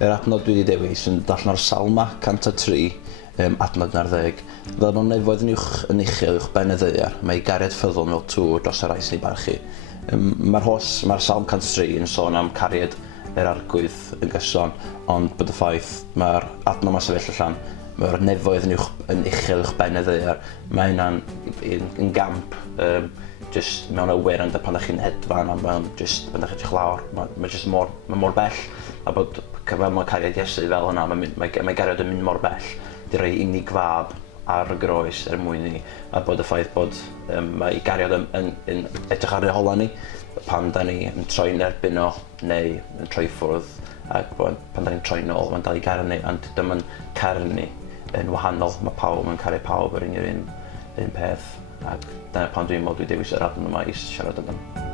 Yr adnod dwi wedi dewis yn darllen o'r Salma 103, adnod 11. Fel mewn nefoedd yn uchel uwch ben y ddaear, mae gariad ffyddol mewn tŵr dros yr ais ni barchu. Mae'r Salm 103 yn sôn am cariad yr arglwydd yn gyson, ond bod y ffaith mae'r adnod yma sefyll allan, mae'r nefoedd yn uchel uwch ben y ddaear. Mae hynna'n yn gamp just mewn awyr ond pan ydych chi'n hedfan a pan ydych chi'n edrych lawr, mae mor bell a bod fel mae cariad Iesu fel hynna, mae gariad yn mynd mor bell di roi unig fab ar y groes mwyn ni, a bod y ffaith bod mae gariad yn edrych ar ei hola ni pan da ni yn troi'n erbyn o neu yn troi ffwrdd, ac pan da ni'n troi nôl mae'n dal i gario ni, ond dyma'n caru ni yn wahanol. Mae pawb yn caru pawb yr un peth, ac dyna pan dwi'n dewis yr adnod yma i siarad amdano.